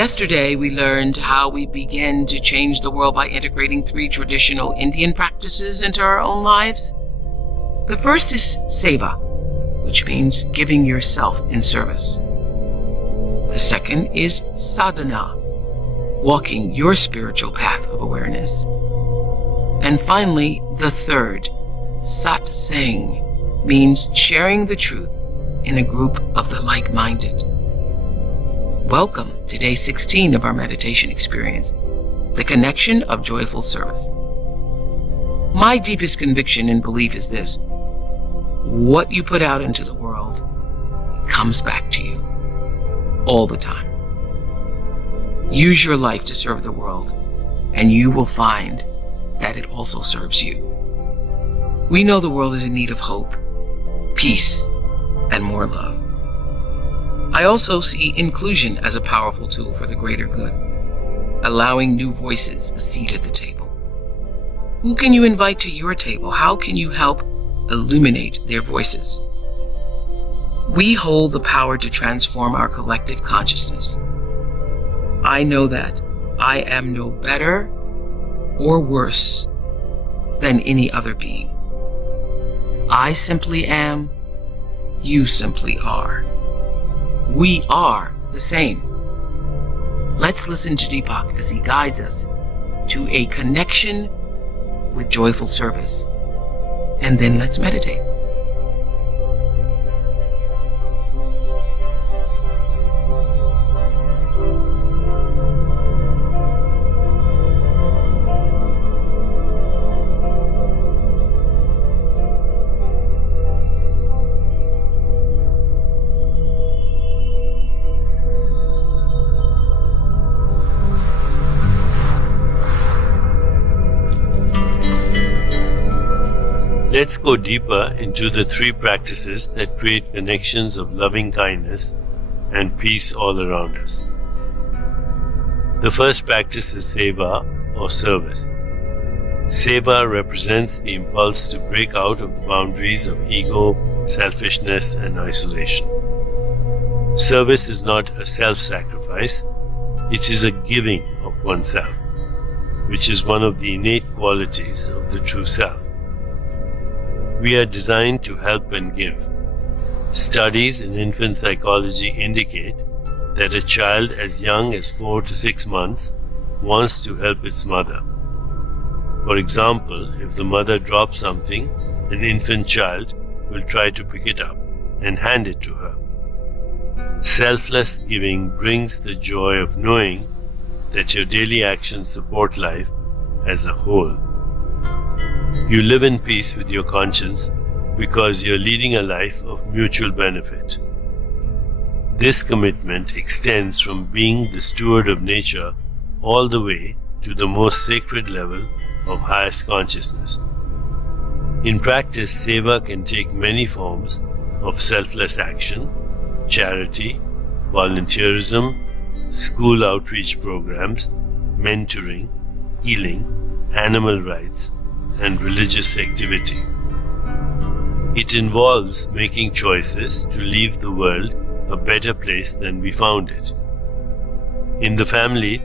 Yesterday, we learned how we begin to change the world by integrating 3 traditional Indian practices into our own lives. The first is Seva, which means giving yourself in service. The second is Sadhana, walking your spiritual path of awareness. And finally, the third, Satsang, means sharing the truth in a group of the like-minded. Welcome to day 16 of our meditation experience, the connection of joyful service. My deepest conviction and belief is this: what you put out into the world comes back to you all the time. Use your life to serve the world, and you will find that it also serves you. We know the world is in need of hope, peace, and more love. I also see inclusion as a powerful tool for the greater good, allowing new voices a seat at the table. Who can you invite to your table? How can you help illuminate their voices? We hold the power to transform our collective consciousness. I know that I am no better or worse than any other being. I simply am, you simply are. We are the same. Let's listen to Deepak as he guides us to a connection with joyful service. And then let's meditate. Let's go deeper into the 3 practices that create connections of loving kindness and peace all around us. The first practice is Seva, or service. Seva represents the impulse to break out of the boundaries of ego, selfishness, and isolation. Service is not a self-sacrifice, it is a giving of oneself, which is one of the innate qualities of the true self. We are designed to help and give. Studies in infant psychology indicate that a child as young as 4 to 6 months wants to help its mother. For example, if the mother drops something, an infant child will try to pick it up and hand it to her. Selfless giving brings the joy of knowing that your daily actions support life as a whole. You live in peace with your conscience because you're leading a life of mutual benefit. This commitment extends from being the steward of nature all the way to the most sacred level of highest consciousness. In practice, Seva can take many forms of selfless action, charity, volunteerism, school outreach programs, mentoring, healing, animal rights, and religious activity. It involves making choices to leave the world a better place than we found it. In the family,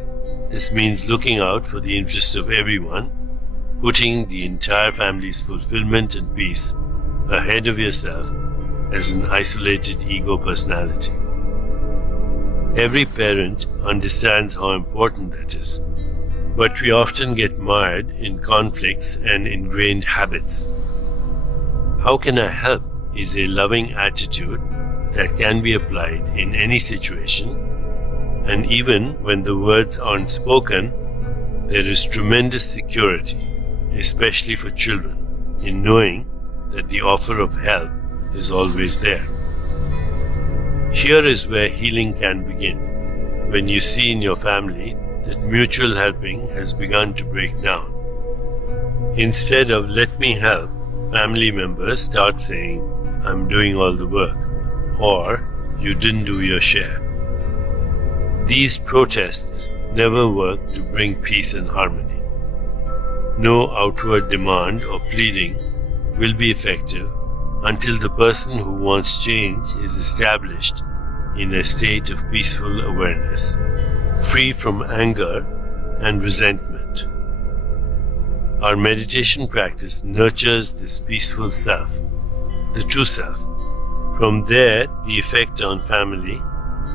this means looking out for the interests of everyone, putting the entire family's fulfillment and peace ahead of yourself as an isolated ego personality. Every parent understands how important that is, but we often get mired in conflicts and ingrained habits. How can I help is a loving attitude that can be applied in any situation, and even when the words aren't spoken, there is tremendous security, especially for children, in knowing that the offer of help is always there. Here is where healing can begin, when you see in your family that mutual helping has begun to break down. Instead of "let me help," family members start saying, "I'm doing all the work," or "you didn't do your share." These protests never work to bring peace and harmony. No outward demand or pleading will be effective until the person who wants change is established in a state of peaceful awareness, free from anger and resentment. Our meditation practice nurtures this peaceful self, the true self. From there, the effect on family,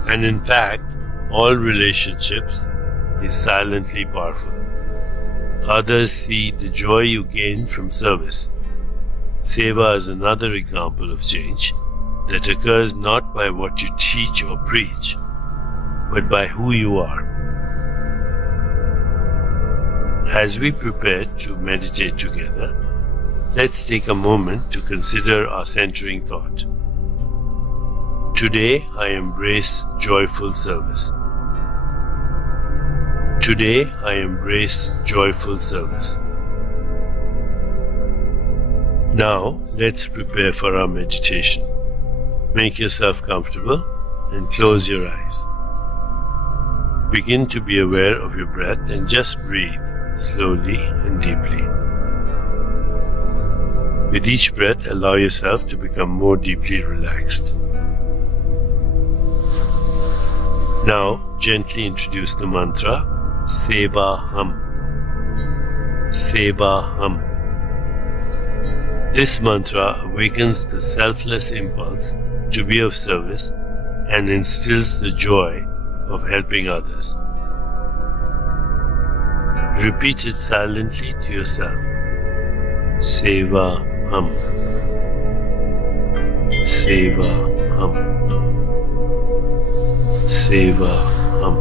and in fact, all relationships, is silently powerful. Others see the joy you gain from service. Seva is another example of change that occurs not by what you teach or preach, but by who you are. As we prepare to meditate together, let's take a moment to consider our centering thought. Today I embrace joyful service. Today I embrace joyful service. Now let's prepare for our meditation. Make yourself comfortable and close your eyes. Begin to be aware of your breath and just breathe slowly and deeply. With each breath, allow yourself to become more deeply relaxed. Now, gently introduce the mantra, Seva Hum. Seva Hum. This mantra awakens the selfless impulse to be of service and instills the joy of helping others. Repeat it silently to yourself. Seva Hum. Seva Hum. Seva Hum.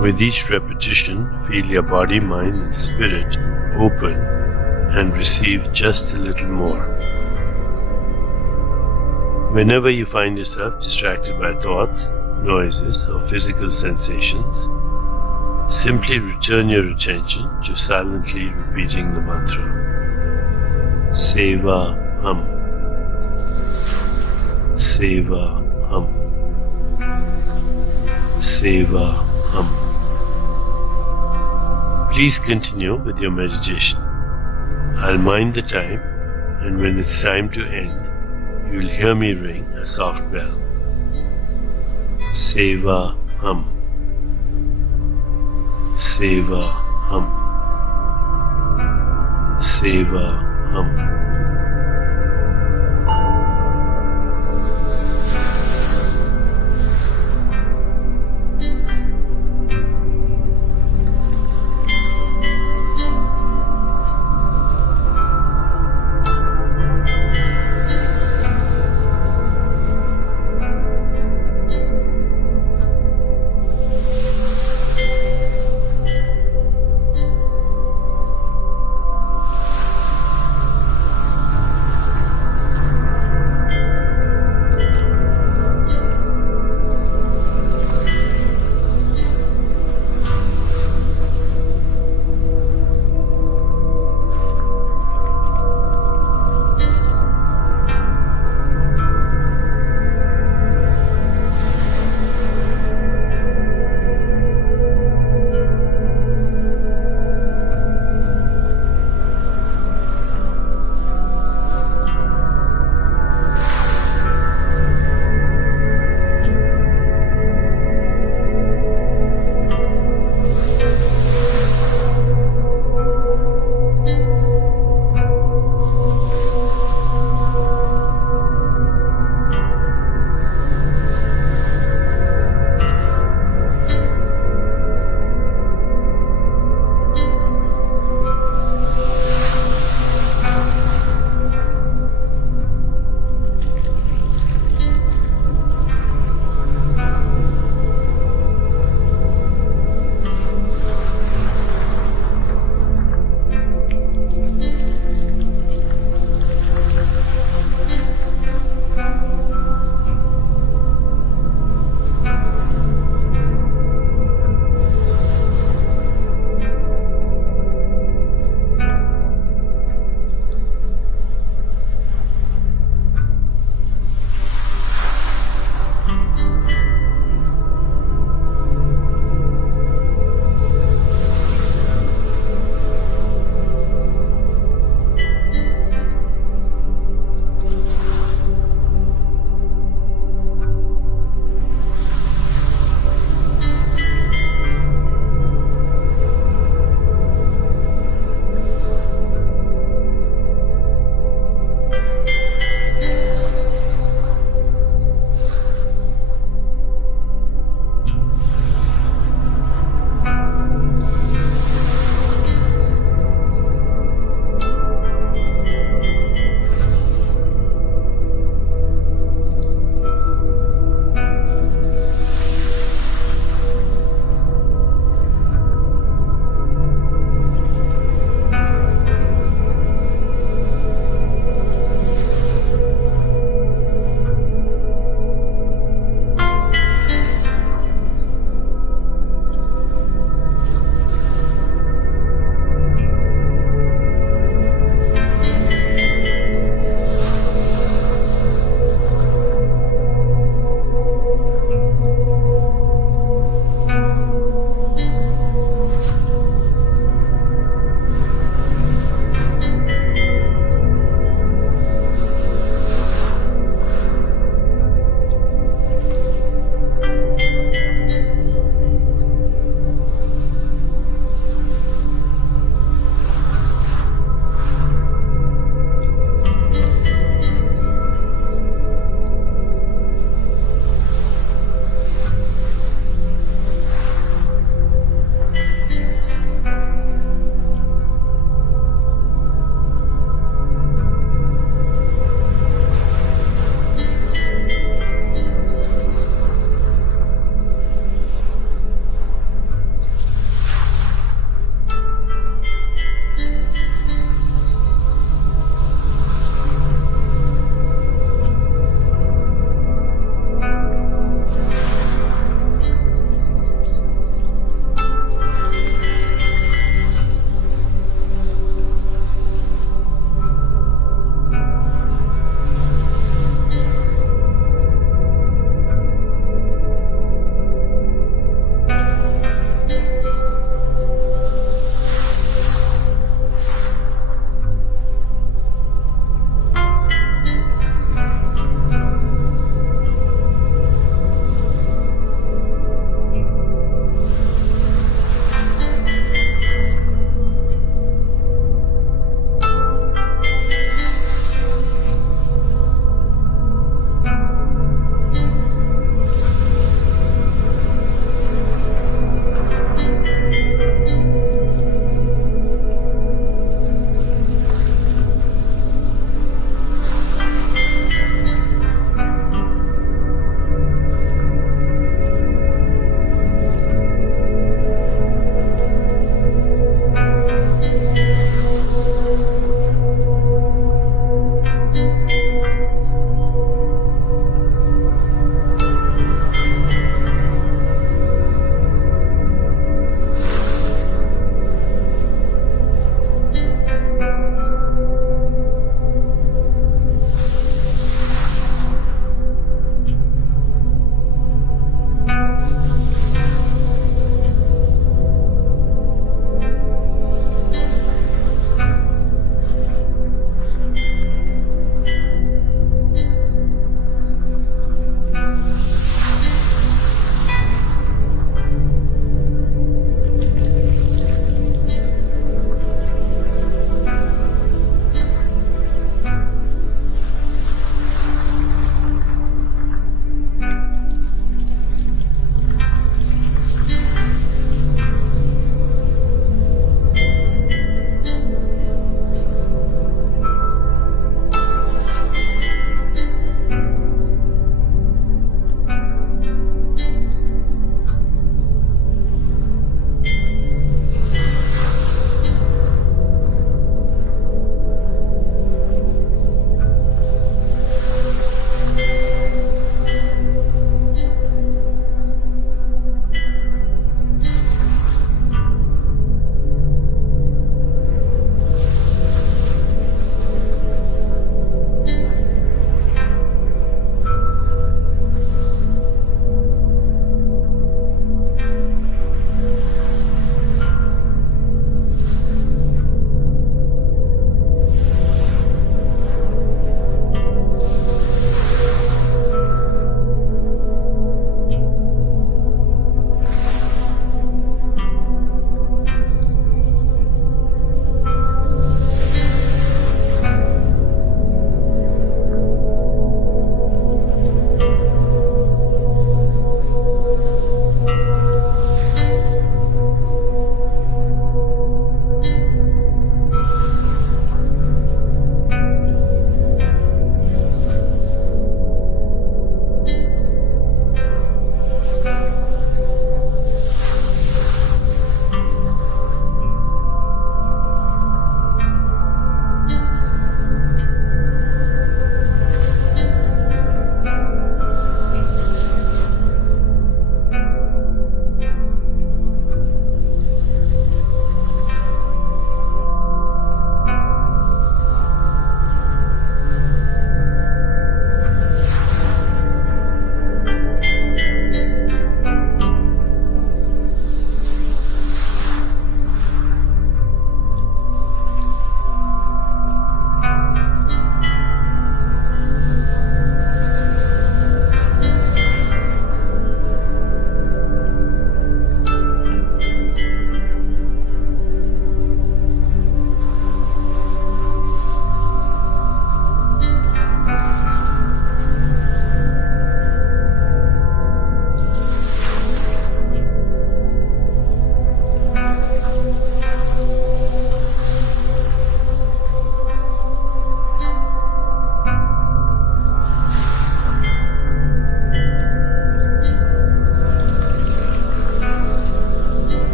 With each repetition, feel your body, mind and spirit open and receive just a little more. Whenever you find yourself distracted by thoughts, noises or physical sensations, simply return your attention to silently repeating the mantra. Seva Hum. Seva Hum. Seva Hum. Please continue with your meditation. I'll mind the time, and when it's time to end, you'll hear me ring a soft bell. Seva Hum. Seva Hum. Seva Hum.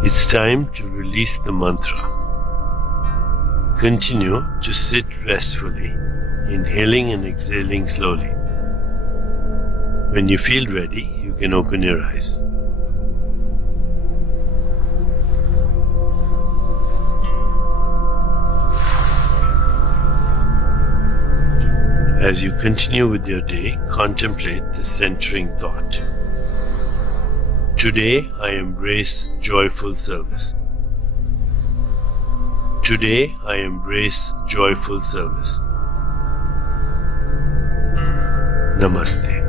It's time to release the mantra. Continue to sit restfully, inhaling and exhaling slowly. When you feel ready, you can open your eyes. As you continue with your day, contemplate the centering thought. Today I embrace joyful service. Today I embrace joyful service. Namaste.